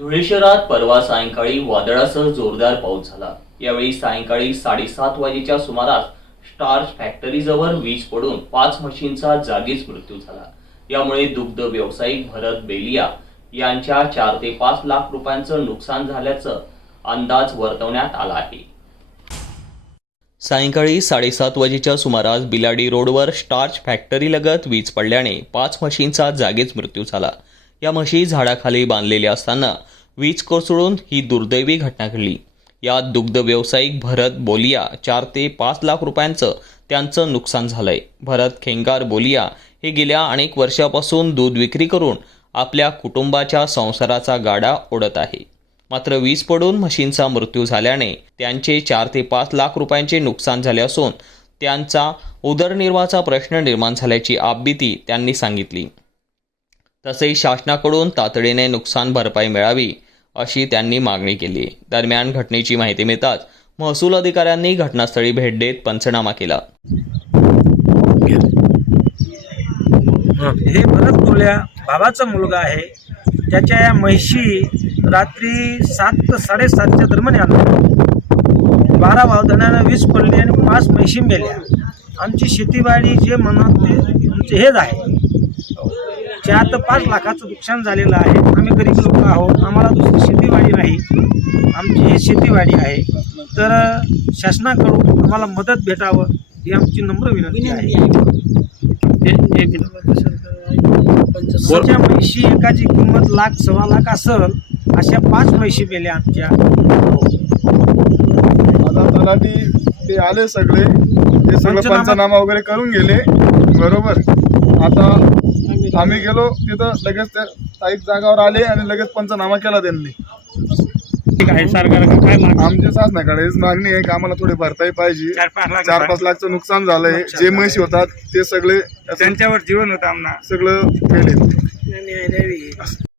धुळे शहरात परवा सायंकाळी वादळासह जोरदार पाऊस झाला. यावेळी सायंकाळी साडेसात वाजेच्या सुमारास स्टार्च फॅक्टरीजवळ वीज पडून पाच म्हशींचा जागीच मृत्यू झाला. यामुळे दुग्ध व्यावसायिक भरत बेलिया यांच्या चार ते पाच लाख रुपयांचं नुकसान झाल्याचं अंदाज वर्तवण्यात आला आहे. सायंकाळी साडेसात वाजेच्या सुमारास बिलाडी रोडवर स्टार्च फॅक्टरीलगत वीज पडल्याने पाच म्हशींचा जागीच मृत्यू झाला. या म्हशी झाडाखाली बांधलेल्या असताना वीज कोसळून ही दुर्दैवी घटना घडली. यात दुग्ध व्यावसायिक भरत बोलिया चार ते पाच लाख रुपयांचं त्यांचं नुकसान झालंय. भरत खेंगार बोलिया हे गेल्या अनेक वर्षापासून दूध विक्री करून आपल्या कुटुंबाच्या संसाराचा गाडा ओढत आहे. मात्र वीज पडून म्हशींचा मृत्यू झाल्याने त्यांचे चार ते पाच लाख रुपयांचे नुकसान झाले असून त्यांचा उदरनिर्वाहाचा प्रश्न निर्माण झाल्याची आपबीती त्यांनी सांगितली. तसेच शासनाकडून तातडीने नुकसान भरपाई मिळावी अशी त्यांनी मागणी केली. दरम्यान घटनेची माहिती मिळताच महसूल अधिकाऱ्यांनी घटनास्थळी भेट देत पंचनामा केला. हे. भरत बोल्या भावाचा मुलगा आहे. त्याच्या या म्हशी रात्री सात ते साडेसातच्या दरम्यान आल्या बारा वावधनानं वीज पडली आणि पाच म्हशी मेल्या. आमची शेतीबाडी जे म्हणत ते आमचे हेच आहे. चार ते पाच लाखाचं नुकसान झालेलं आहे आम्ही गरीब लोक आहोत आम्हाला दुसरी शेतीवाडी नाही. आमची ही शेतीवाडी आहे. तर शासनाकडून आम्हाला मदत भेटावं ही आमची नम्र विनंती आहे. त्याच्या म्हशी एकाची किंमत लाख सव्वा लाख असल अशा पाच म्हशी मेल्या आमच्या. आता तलाठी ते आले सगळे. ते सगळं पंचनामा- पंचनामा वगैरे करून गेले. बरोबर. आता आम्ही गेलो तिथं लगेच त्या स्थायिक जागावर आले आणि लगेच पंचनामा केला त्यांनी. ठीक आहे सरकारला काय मागणी? आमच्या आहे की आम्हाला थोडी भरपाई पाहिजे. चार पाच लाख चार पाच लाखचं नुकसान झालंय. जे म्हशी होतात ते सगळे त्यांच्यावर जीवन होतं आमना. सगळं गेले